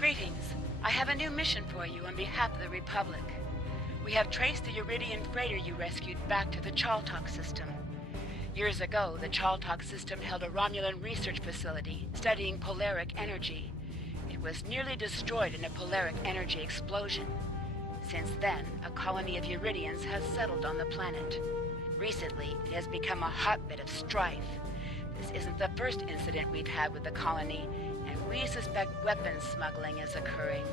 Greetings. I have a new mission for you on behalf of the Republic. We have traced the Uridian freighter you rescued back to the Chaltok System. Years ago, the Chaltok System held a Romulan research facility studying polaric energy. It was nearly destroyed in a polaric energy explosion. Since then, a colony of Uridians has settled on the planet. Recently, it has become a hotbed of strife. This isn't the first incident we've had with the colony, and we suspect weapons smuggling is occurring.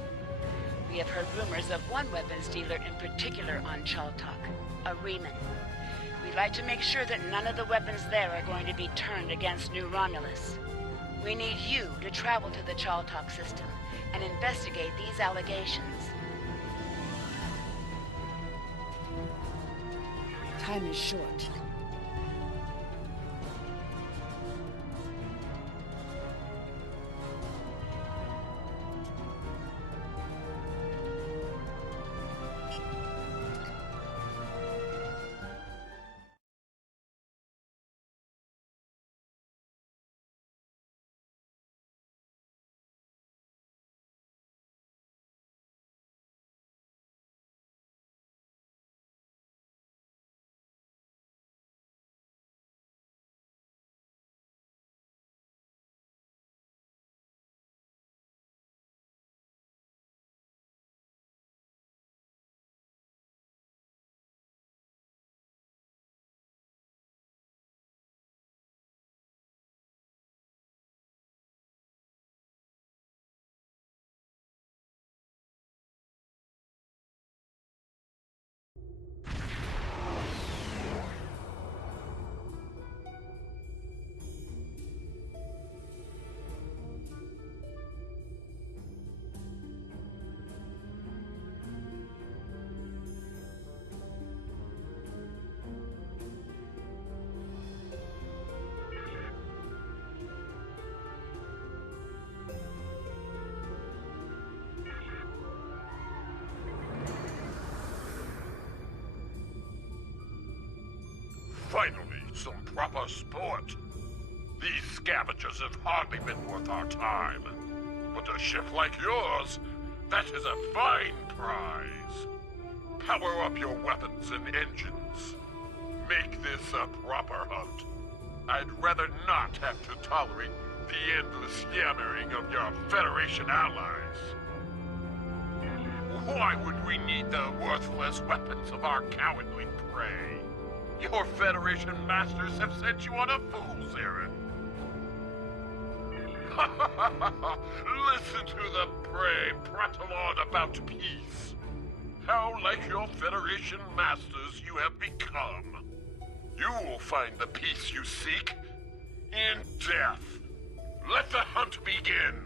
We have heard rumors of one weapons dealer in particular on Chaltok, a Reman. We'd like to make sure that none of the weapons there are going to be turned against New Romulus. We need you to travel to the Chaltok System and investigate these allegations. Time is short. Finally, some proper sport. These scavengers have hardly been worth our time. But a ship like yours, that is a fine prize. Power up your weapons and engines. Make this a proper hunt. I'd rather not have to tolerate the endless yammering of your Federation allies. Why would we need the worthless weapons of our cowardly prey? Your Federation masters have sent you on a fool's errand. Listen to the prey prattle on about peace. How like your Federation masters you have become. You will find the peace you seek in death. Let the hunt begin.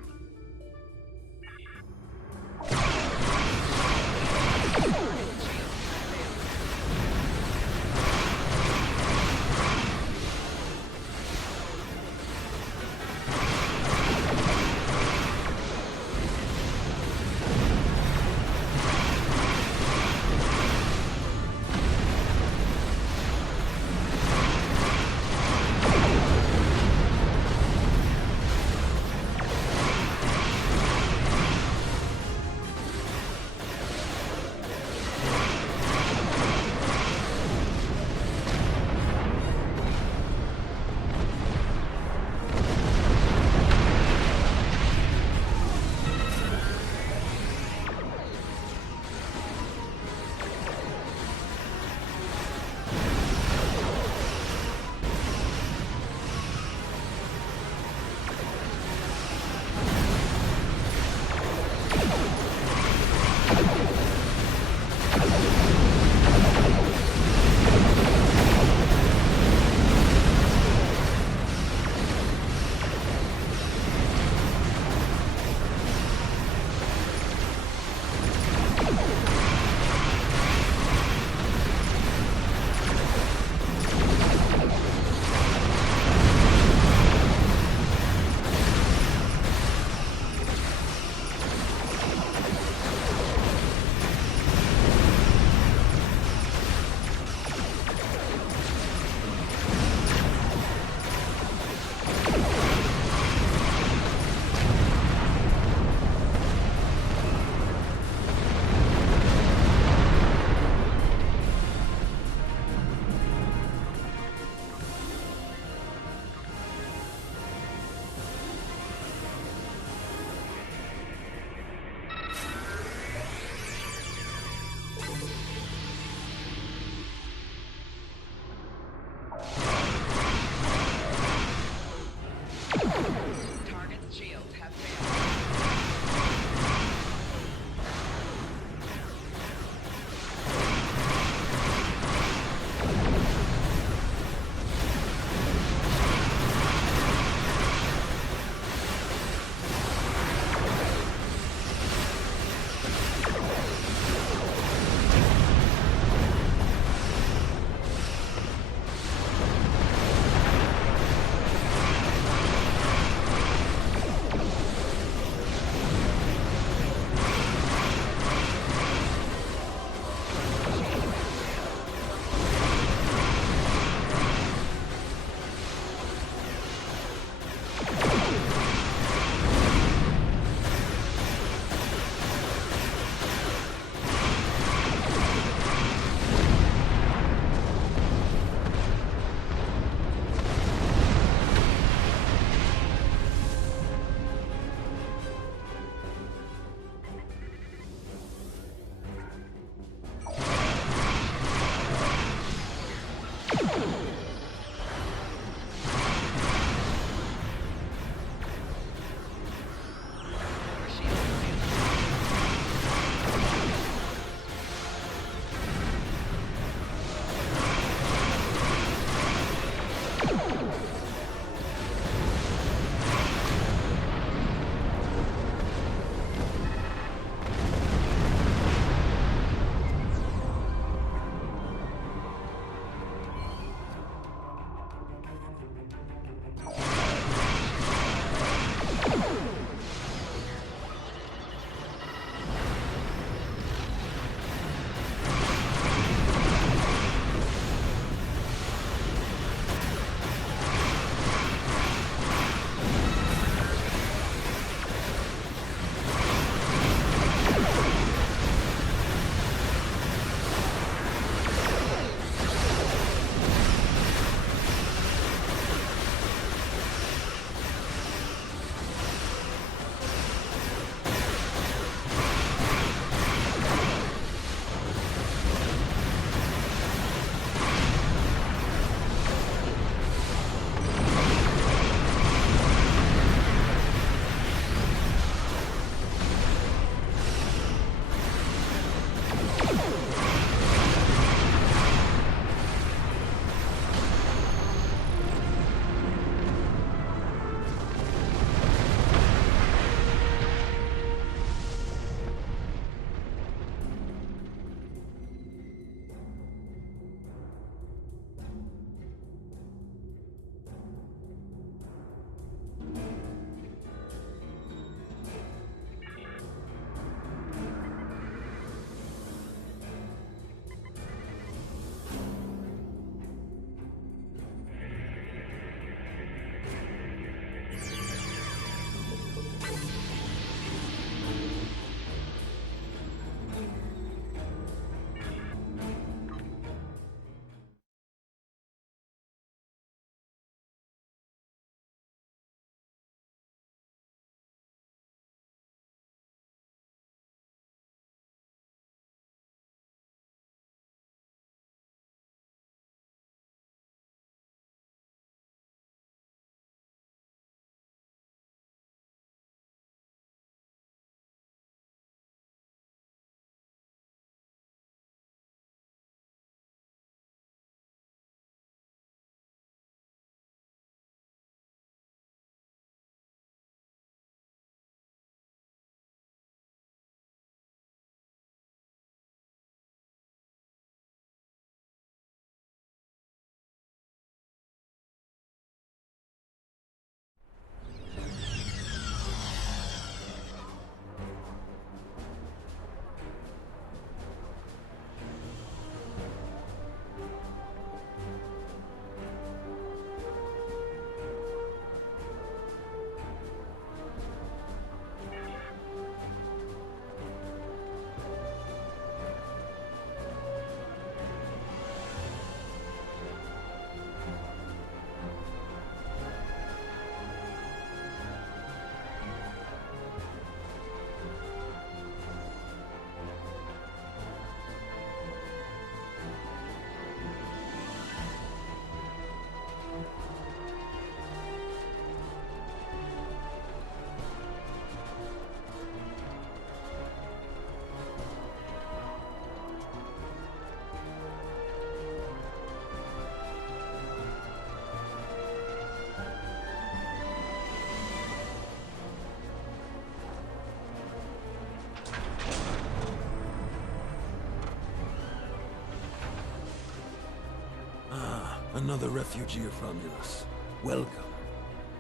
Another refugee of Romulus. Welcome.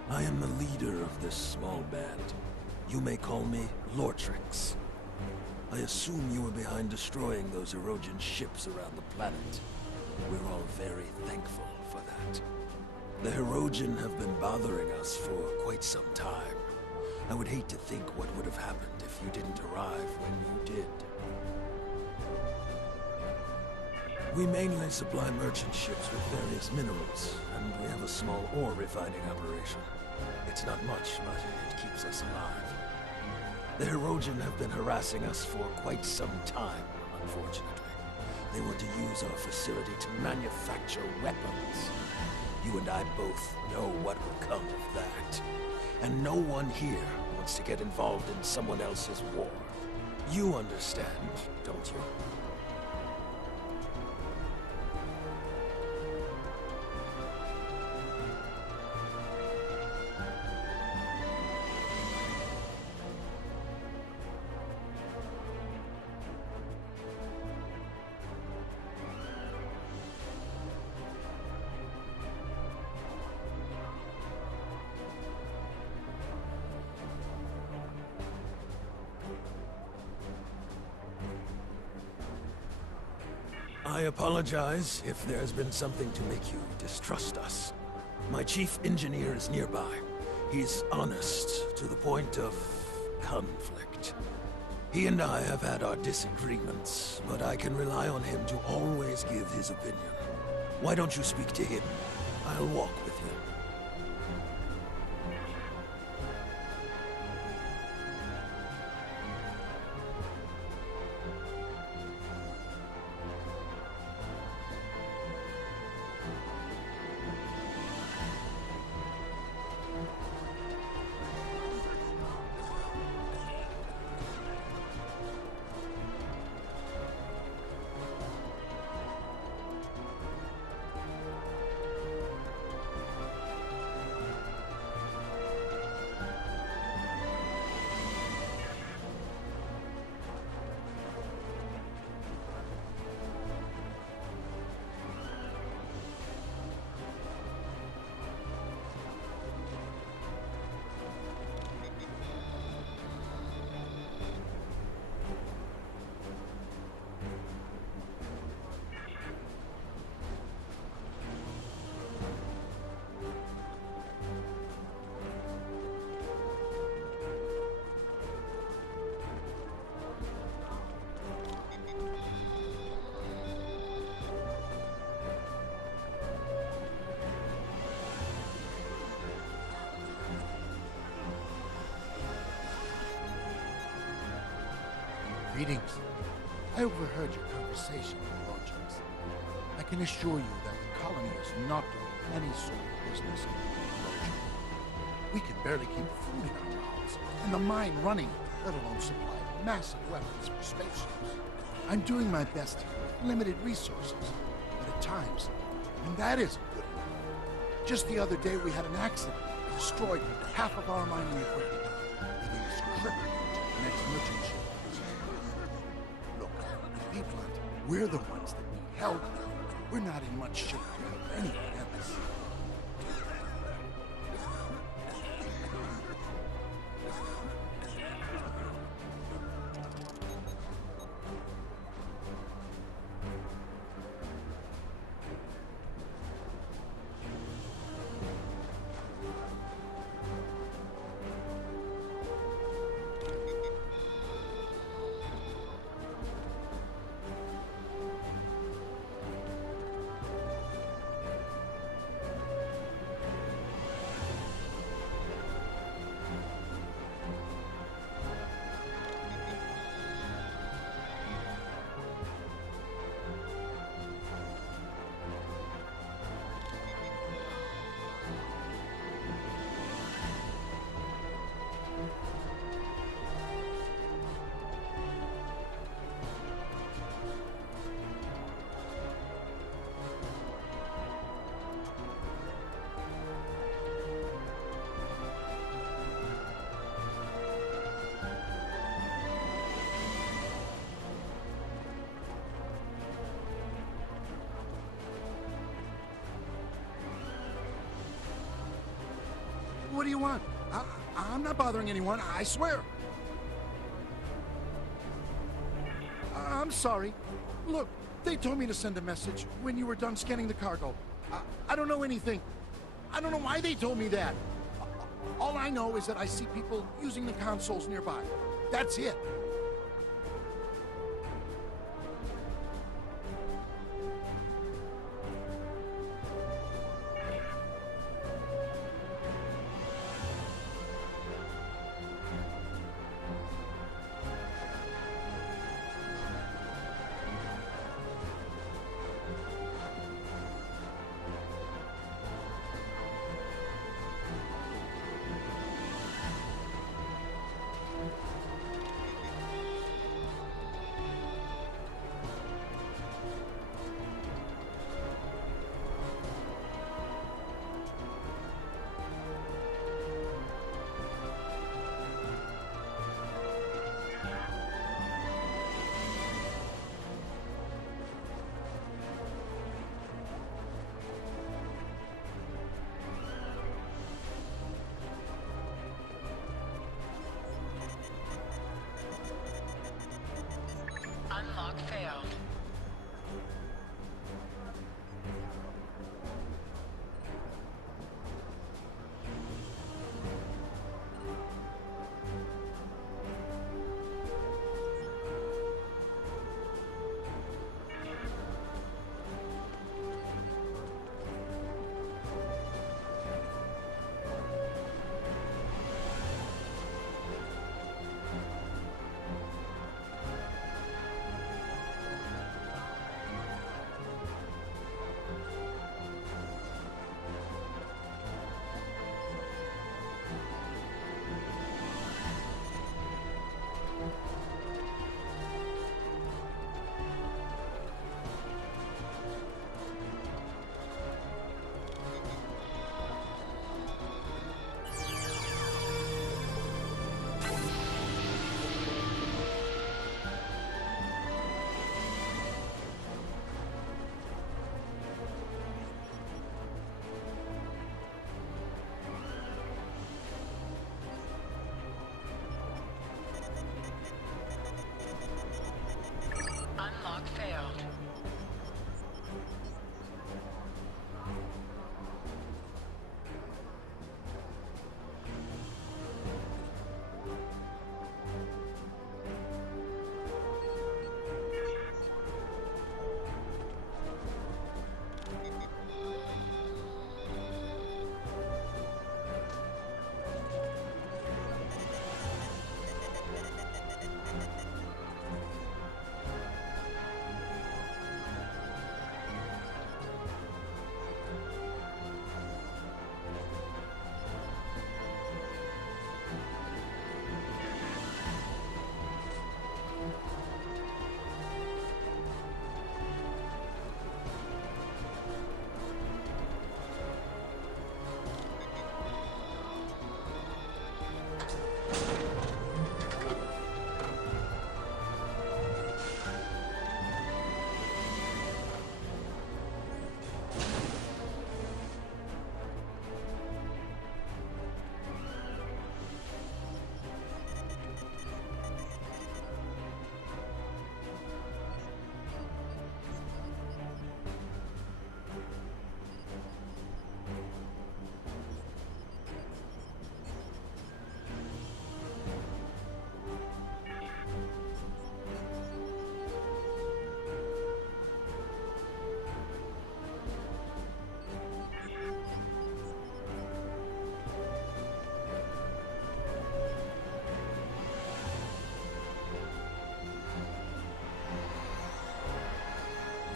I am the leader of this small band. You may call me Lortrix. I assume you were behind destroying those Erogen ships around the planet. We're all very thankful for that. The Erogen have been bothering us for quite some time. I would hate to think what would have happened if you didn't arrive when you did. We mainly supply merchant ships with various minerals, and we have a small ore refining operation. It's not much, but it keeps us alive. The Erogen have been harassing us for quite some time, unfortunately. They want to use our facility to manufacture weapons. You and I both know what will come of that. And no one here wants to get involved in someone else's war. You understand, don't you? I apologize if there's been something to make you distrust us. My chief engineer is nearby. He's honest to the point of conflict. He and I have had our disagreements, but I can rely on him to always give his opinion. Why don't you speak to him? I'll walk with you. Greetings. I overheard your conversation with Lortrix. I can assure you that the colony is not doing any sort of business in the Erogen. We can barely keep food in our mouths, and the mine running, let alone supply massive weapons for spaceships. I'm doing my best here with limited resources, but at times, and that isn't good enough. Just the other day we had an accident that destroyed half of our mining equipment, leaving us crippled until the next merchant ship. Look, to be blunt, we're the ones that need help. We're not in much shape to help anyone else. do you want? I'm not bothering anyone, I swear. I'm sorry. Look, they told me to send a message when you were done scanning the cargo. I don't know anything. I don't know why they told me that. All I know is that I see people using the consoles nearby. That's it. Unlock failed. Unlock failed.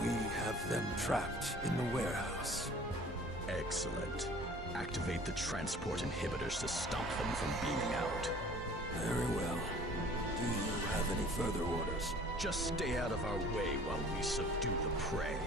We have them trapped in the warehouse. Excellent. Activate the transport inhibitors to stop them from beaming out. Very well. Do you have any further orders? Just stay out of our way while we subdue the prey.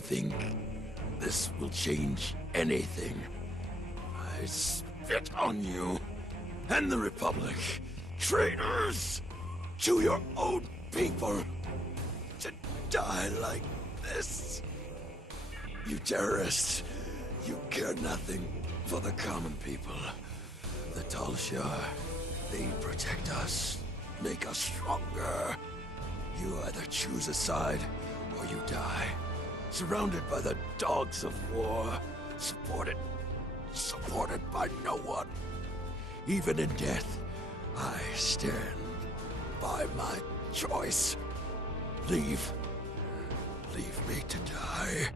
think this will change anything, I spit on you and the Republic. Traitors to your own people to die like this. You terrorists, you care nothing for the common people. The Tal Shiar, they protect us, make us stronger. You either choose a side or you die. Surrounded by the dogs of war, supported by no one. Even in death, I stand by my choice. Leave me to die.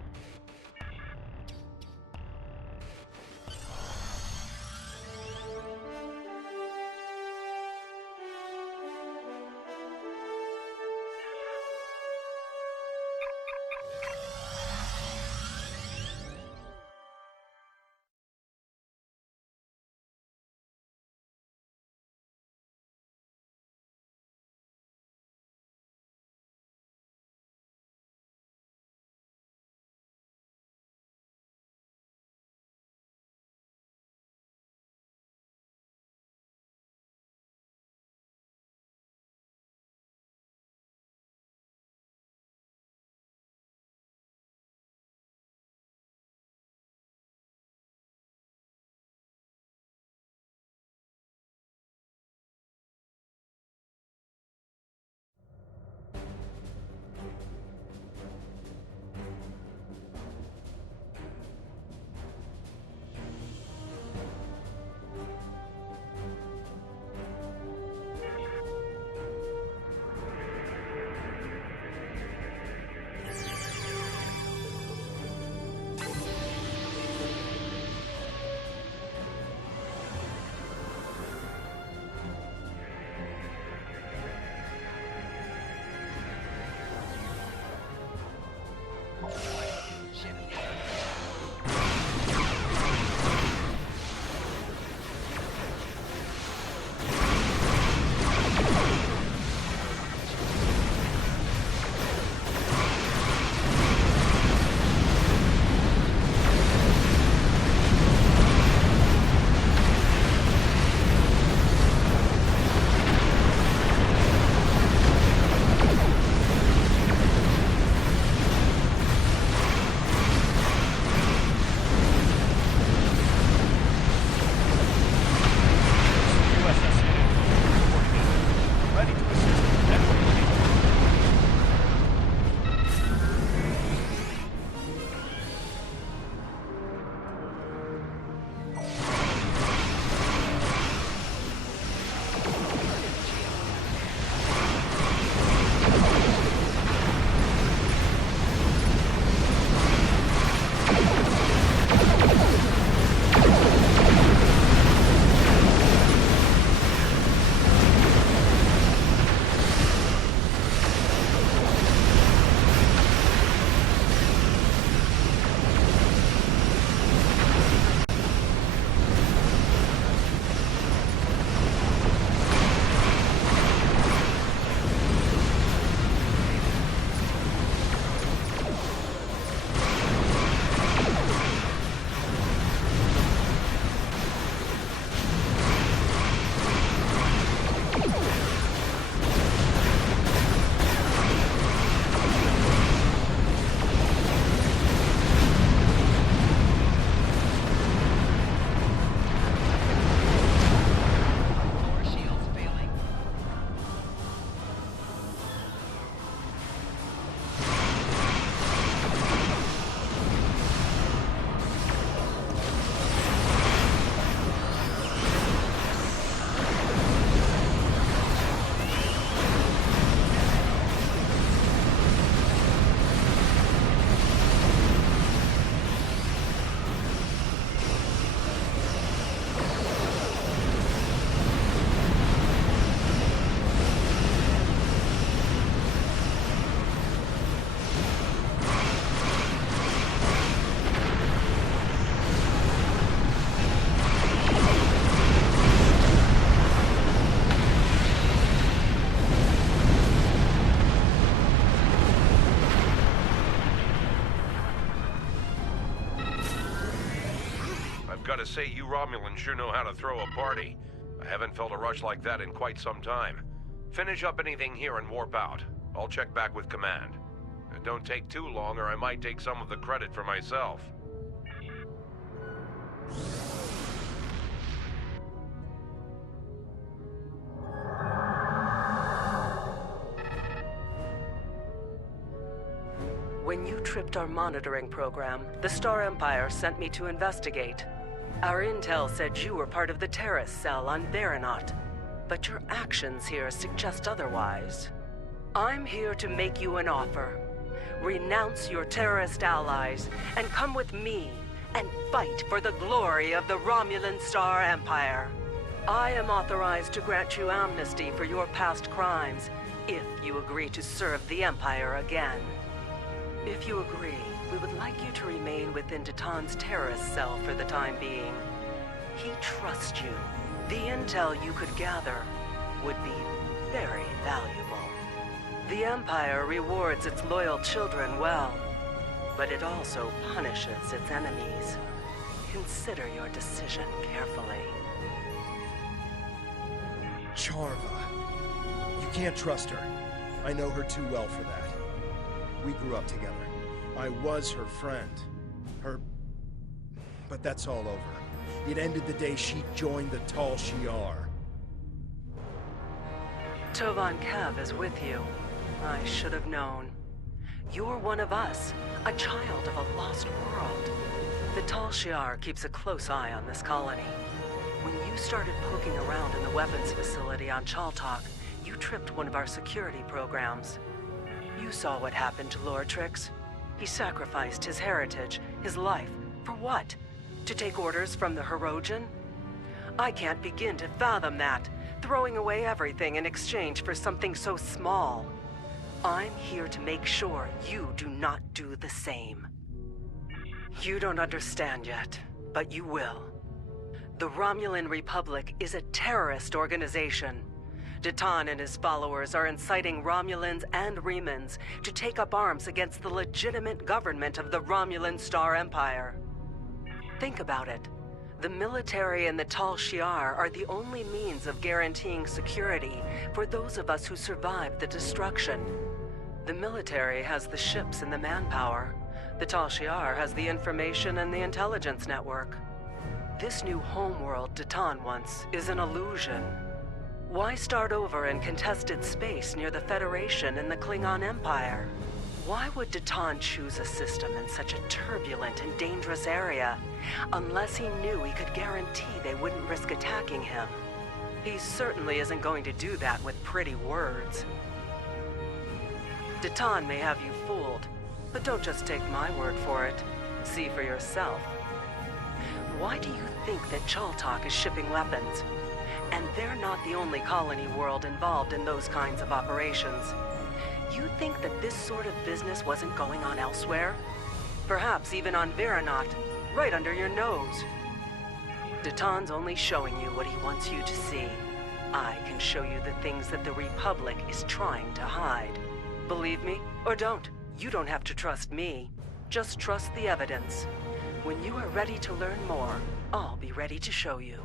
gotta say, you Romulans sure know how to throw a party. I haven't felt a rush like that in quite some time. Finish up anything here and warp out. I'll check back with command. And don't take too long or I might take some of the credit for myself. When you tripped our monitoring program, the Star Empire sent me to investigate. Our intel said you were part of the terrorist cell on Veranot, but your actions here suggest otherwise. I'm here to make you an offer. Renounce your terrorist allies and come with me and fight for the glory of the Romulan Star Empire. I am authorized to grant you amnesty for your past crimes if you agree to serve the Empire again. If you agree, we would like you to remain within Titan's terrorist cell for the time being. He trusts you. The intel you could gather would be very valuable. The Empire rewards its loyal children well, but it also punishes its enemies. Consider your decision carefully. Charva. You can't trust her. I know her too well for that. We grew up together. I was her friend. But that's all over. It ended the day she joined the Tal Shiar. Tovan Kev is with you. I should have known. You're one of us, a child of a lost world. The Tal Shiar keeps a close eye on this colony. When you started poking around in the weapons facility on Chaltok, you tripped one of our security programs. You saw what happened to Lortrix. He sacrificed his heritage, his life, for what? To take orders from the Hirogen? I can't begin to fathom that, throwing away everything in exchange for something so small. I'm here to make sure you do not do the same. You don't understand yet, but you will. The Romulan Republic is a terrorist organization. Titan and his followers are inciting Romulans and Remans to take up arms against the legitimate government of the Romulan Star Empire. Think about it. The military and the Tal Shiar are the only means of guaranteeing security for those of us who survived the destruction. The military has the ships and the manpower. The Tal Shiar has the information and the intelligence network. This new homeworld Titan wants is an illusion. Why start over in contested space near the Federation and the Klingon Empire? Why would Titan choose a system in such a turbulent and dangerous area, unless he knew he could guarantee they wouldn't risk attacking him? He certainly isn't going to do that with pretty words. Titan may have you fooled, but don't just take my word for it. See for yourself. Why do you think that Chaltok is shipping weapons? And they're not the only colony world involved in those kinds of operations. You think that this sort of business wasn't going on elsewhere? Perhaps even on Veranot, right under your nose. Titan's only showing you what he wants you to see. I can show you the things that the Republic is trying to hide. Believe me, or don't. You don't have to trust me. Just trust the evidence. When you are ready to learn more, I'll be ready to show you.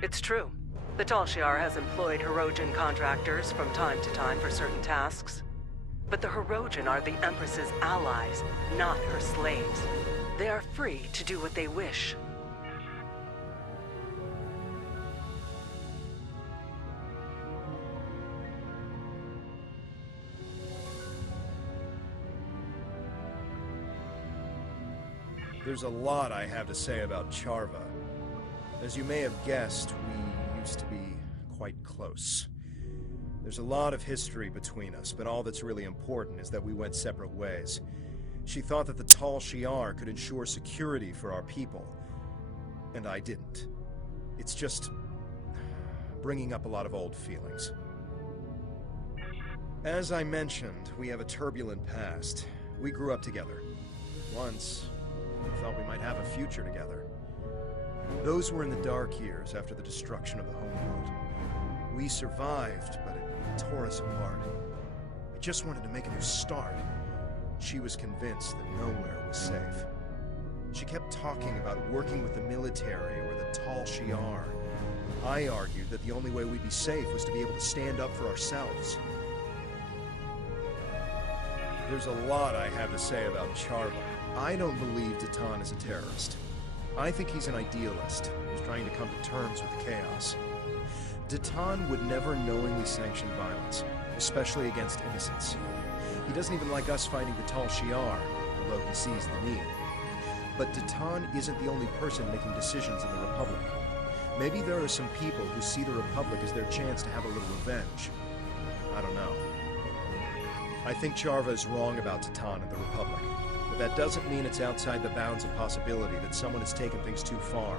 It's true. The Tal Shiar has employed Hirogen contractors from time to time for certain tasks. But the Hirogen are the Empress's allies, not her slaves. They are free to do what they wish. There's a lot I have to say about Charva. As you may have guessed, we used to be quite close. There's a lot of history between us, but all that's really important is that we went separate ways. She thought that the Tal Shiar could ensure security for our people, and I didn't. It's just bringing up a lot of old feelings. As I mentioned, we have a turbulent past. We grew up together. Once, we thought we might have a future together. Those were in the dark years after the destruction of the homeworld. We survived, but it tore us apart. I just wanted to make a new start. She was convinced that nowhere was safe. She kept talking about working with the military or the Tal Shiar. I argued that the only way we'd be safe was to be able to stand up for ourselves. There's a lot I have to say about Charva. I don't believe Datan is a terrorist. I think he's an idealist who's trying to come to terms with the chaos. Datan would never knowingly sanction violence, especially against innocents. He doesn't even like us fighting the Tal Shiar, although he sees the need. But Datan isn't the only person making decisions in the Republic. Maybe there are some people who see the Republic as their chance to have a little revenge. I don't know. I think Charva is wrong about Datan and the Republic, but that doesn't mean it's outside the bounds of possibility that someone has taken things too far,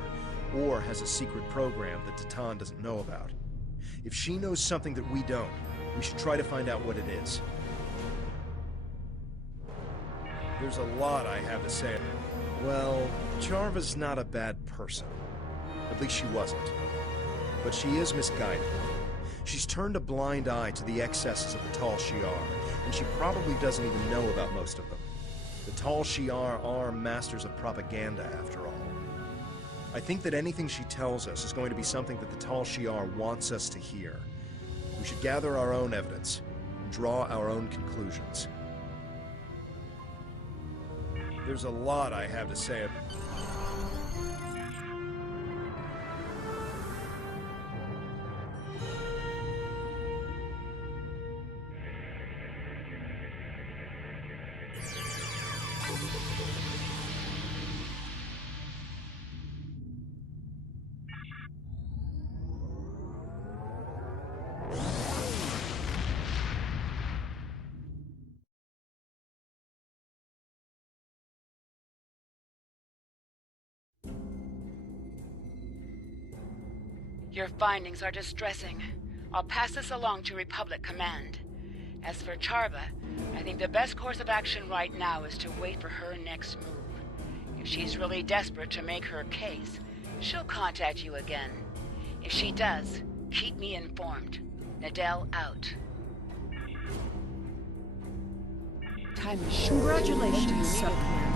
or has a secret program that Datan doesn't know about. If she knows something that we don't, we should try to find out what it is. There's a lot I have to say. Well, Charva's not a bad person. At least she wasn't. But she is misguided. She's turned a blind eye to the excesses of the Tal Shiar, and she probably doesn't even know about most of them. The Tal Shiar are masters of propaganda, after all. I think that anything she tells us is going to be something that the Tal Shiar wants us to hear. We should gather our own evidence, and draw our own conclusions. There's a lot I have to say. Your findings are distressing. I'll pass this along to Republic Command. As for Charva, I think the best course of action right now is to wait for her next move. If she's really desperate to make her case, she'll contact you again. If she does, keep me informed. Nadell out. Time is short. Congratulations, Sub-Commander.